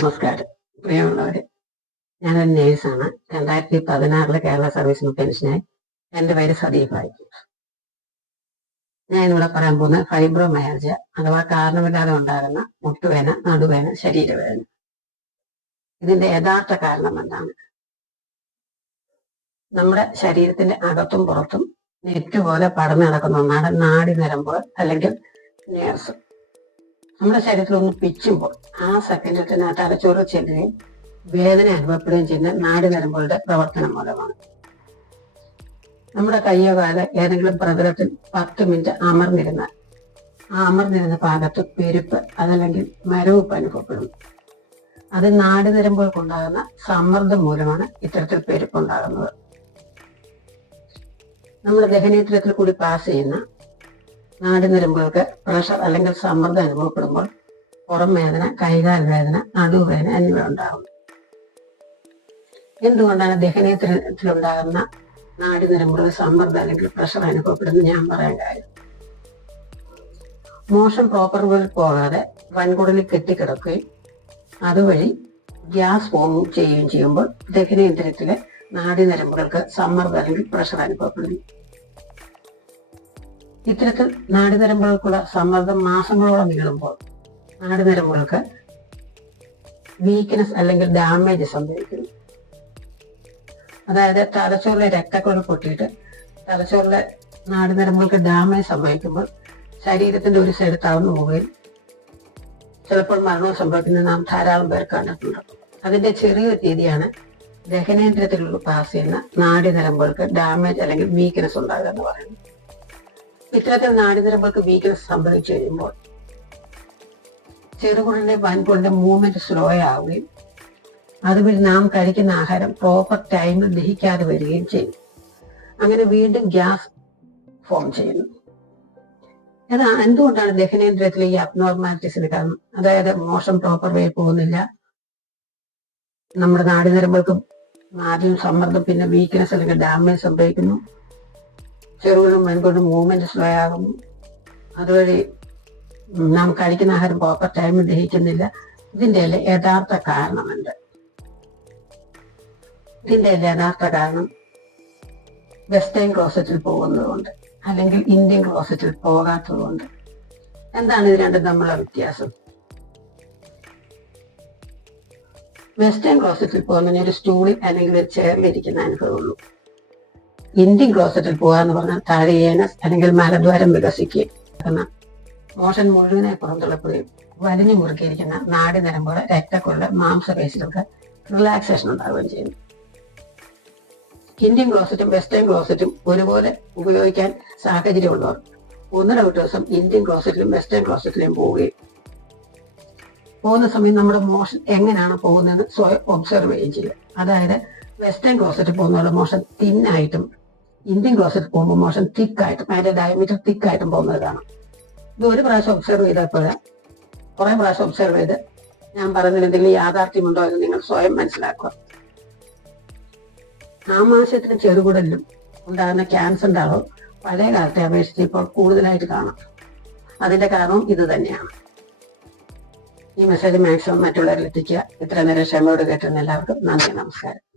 നമസ്കാരം പ്രിയമുള്ളവര് ഞാനൊരു നേഴ്സാണ്. രണ്ടായിരത്തി പതിനാറിൽ കേരള സർവീസിന് പെൻഷനായി എന്റെ പേര് സദീഫായി ഞാൻ ഇവിടെ പറയാൻ പോകുന്ന ഫൈബ്രോമയാർജ അഥവാ കാരണമില്ലാതെ ഉണ്ടാകുന്ന മുട്ടുവേന നടുവേന ശരീരവേദന. ഇതിന്റെ യഥാർത്ഥ കാരണം എന്താണ്? നമ്മുടെ ശരീരത്തിന്റെ അകത്തും പുറത്തും നെറ്റ് പോലെ പടർന്നു കിടക്കുന്ന ഒന്നാണ് നാടി നരമ്പുകൾ അല്ലെങ്കിൽ നേഴ്സ് നമ്മുടെ ശരീരത്തിൽ ഒന്ന് പിച്ചുമ്പോൾ ആ സെക്കൻഡിൽ ആ തലച്ചോറ് ചെല്ലുകയും വേദന അനുഭവപ്പെടുകയും ചെയ്യുന്ന നാടി നരമ്പുകളുടെ പ്രവർത്തനം മൂലമാണ്. നമ്മുടെ കയ്യോ കാല ഏതെങ്കിലും പ്രതലത്തിൽ പത്ത് മിനിറ്റ് അമർന്നിരുന്നാൽ ആ അമർന്നിരുന്ന ഭാഗത്ത് പെരുപ്പ് അതല്ലെങ്കിൽ മരവിപ്പ് അനുഭവപ്പെടുന്നു. അത് നാടി നരമ്പുകൾക്കുണ്ടാകുന്ന സമ്മർദ്ദം മൂലമാണ് ഇത്തരത്തിൽ പെരുപ്പ് ഉണ്ടാകുന്നത് നമ്മുടെ ദഹനേത്രത്തിൽ കൂടി പാസ് ചെയ്യുന്ന നാടിനരമ്പുകൾക്ക് പ്രഷർ അല്ലെങ്കിൽ സമ്മർദ്ദം അനുഭവപ്പെടുമ്പോൾ പുറം വേദന കൈകാൽ വേദന നടുവേദന എന്നിവ ഉണ്ടാകും. എന്തുകൊണ്ടാണ് ദഹനീയത്തിലുണ്ടാകുന്ന നാടിനരമ്പുകൾ സമ്മർദ്ദം അല്ലെങ്കിൽ പ്രഷർ അനുഭവപ്പെടുന്നത് ഞാൻ പറയാൻ കാര്യം? മോഷൻ പ്രോപ്പർ പോലെ പോകാതെ വൻകുടലിൽ കെട്ടിക്കിടക്കുകയും അതുവഴി ഗ്യാസ് ഫോം ചെയ്യുകയും ചെയ്യുമ്പോൾ ദഹനേന്ദ്രിയത്തിലെ നാടിനരമ്പുകൾക്ക് സമ്മർദ്ദം അല്ലെങ്കിൽ പ്രഷർ അനുഭവപ്പെടുന്നു. ഇത്തരത്തിൽ നാടുനരമ്പുകൾക്കുള്ള സമ്മർദ്ദം മാസങ്ങളോളം നീളുമ്പോൾ നാടുനരമ്പുകൾക്ക് വീക്ക്നെസ് അല്ലെങ്കിൽ ഡാമേജ് സംഭവിക്കുന്നു. അതായത് തലച്ചോറിലെ രക്തക്കുഴൽ പൊട്ടിയിട്ട് തലച്ചോറിലെ നാടുനരമ്പുകൾക്ക് ഡാമേജ് സംഭവിക്കുമ്പോൾ ശരീരത്തിന്റെ ഒരു സൈഡ് തളർന്നു പോവുകയും ചിലപ്പോൾ മരണവും സംഭവിക്കുന്നത് നാം ധാരാളം പേർ കണ്ടിട്ടുണ്ട്. അതിന്റെ ചെറിയ രീതിയാണ് ദഹനേന്ദ്രത്തിലുള്ള പാസ് ചെയ്യുന്ന നാടിനരമ്പുകൾക്ക് ഡാമേജ് അല്ലെങ്കിൽ വീക്ക്നെസ് ഉണ്ടാകുക എന്ന് പറയുന്നത്. ഇത്തരത്തിൽ നാടിനരമ്പുകൾക്ക് വീക്ക്നെസ് സംഭവിച്ചു കഴിയുമ്പോൾ ചെറുകുടലിന്റെ വൻകുടലിന്റെ മൂവ്മെന്റ് സ്ലോ ആവുകയും അതുവഴി നാം കഴിക്കുന്ന ആഹാരം പ്രോപ്പർ ടൈമിൽ ദഹിക്കാതെ വരികയും ചെയ്യും. അങ്ങനെ വീണ്ടും ഗ്യാസ് ഫോം ചെയ്യുന്നു. എന്നാൽ എന്തുകൊണ്ടാണ് ദഹനേന്ദ്രിയത്തിലെ ഈ അബ്നോർമാലിറ്റീസിന് കാരണം? അതായത് മോശം പ്രോപ്പർ വേ പോകുന്നില്ല. നമ്മുടെ നാടിനിരമ്പൾക്കും ആദ്യം സമ്മർദ്ദം പിന്നെ വീക്ക്നെസ് അല്ലെങ്കിൽ ഡാമേജ് സംഭവിക്കുന്നു. ചെറുകളും വൻകൊണ്ടും മൂവ്മെന്റ് സ്ലോ ആകുന്നു. അതുവഴി നാം കഴിക്കുന്ന ആഹാരം പ്രോപ്പർ ടൈമിൽ ദഹിക്കുന്നില്ല. ഇതിന്റെ എല്ലാം യഥാർത്ഥ കാരണമുണ്ട്. ഇതിന്റെ യഥാർത്ഥ കാരണം വെസ്റ്റേൺ ക്ലോസറ്റിൽ പോകുന്നതുകൊണ്ട് അല്ലെങ്കിൽ ഇന്ത്യൻ ക്ലോസറ്റിൽ പോകാത്തതുകൊണ്ട്. എന്താണ് ഇത് രണ്ടും തമ്മിലുള്ള വ്യത്യാസം? വെസ്റ്റേൺ ക്ലോസറ്റിൽ പോകുന്നതിന് ഒരു സ്റ്റൂളിൽ അല്ലെങ്കിൽ ഒരു ചെയറിൽ ഇരിക്കുന്ന അനുഭവമുള്ളൂ ഇന്ത്യൻ ക്ലോസറ്റിൽ പോകാന്ന് പറഞ്ഞാൽ താഴെയേന അല്ലെങ്കിൽ മലദ്വാരം വികസിക്കുകയും മോഷൻ മുഴുവനെ പുറന്തള്ളപ്പെടുകയും വലിഞ്ഞു മുറുക്കിയിരിക്കുന്ന നാടി നരമ്പുകൾ രക്തക്കുള്ള മാംസപേശികൾക്ക് റിലാക്സേഷൻ ഉണ്ടാവുകയും ചെയ്യുന്നു. ഇന്ത്യൻ ക്ലോസറ്റും വെസ്റ്റേൺ ക്ലോസറ്റും ഒരുപോലെ ഉപയോഗിക്കാൻ സാഹചര്യമുള്ളവർ ഒന്നര ഒരു ദിവസം ഇന്ത്യൻ ക്ലോസറ്റിലും വെസ്റ്റേൺ ക്ലോസറ്റിലും പോവുകയും പോകുന്ന സമയം നമ്മുടെ മോഷൻ എങ്ങനെയാണ് പോകുന്നതെന്ന് സ്വയം ഒബ്സർവ് ചെയ്യുകയും ചെയ്യുക. അതായത് വെസ്റ്റേൺ ക്ലോസറ്റിൽ പോകുന്നവരുടെ മോഷൻ തിന്നായിട്ടും ഇന്ത്യൻ ക്ലോസറ്റ് പോകുമ്പോൾ മോഷൻ തിക്കായിട്ടും അതിന്റെ ഡയമീറ്റർ തിക്കായിട്ടും പോകുന്നത് കാണാം. ഇത് ഒരു പ്രാവശ്യം ഒബ്സർവ് ചെയ്തപ്പോൾ കുറെ പ്രാവശ്യം ഒബ്സർവ് ചെയ്ത് ഞാൻ പറഞ്ഞതിൽ എന്തെങ്കിലും യാഥാർത്ഥ്യമുണ്ടോ എന്ന് നിങ്ങൾ സ്വയം മനസ്സിലാക്കുക. ആമാശയത്തിനും ചെറുകുടലിലും ഉണ്ടാകുന്ന ക്യാൻസറിന്റെ അളവ് പഴയ കാലത്തെ അപേക്ഷിച്ച് ഇപ്പോൾ കൂടുതലായിട്ട് കാണാം. അതിന്റെ കാരണവും ഇത് തന്നെയാണ്. ഈ മെസ്സേജ് മാക്സിമം മറ്റുള്ളവരിൽ എത്തിക്കുക. ഇത്ര നേരം ക്ഷമയോട് കേട്ടിരുന്ന എല്ലാവർക്കും നന്ദി നമസ്കാരം.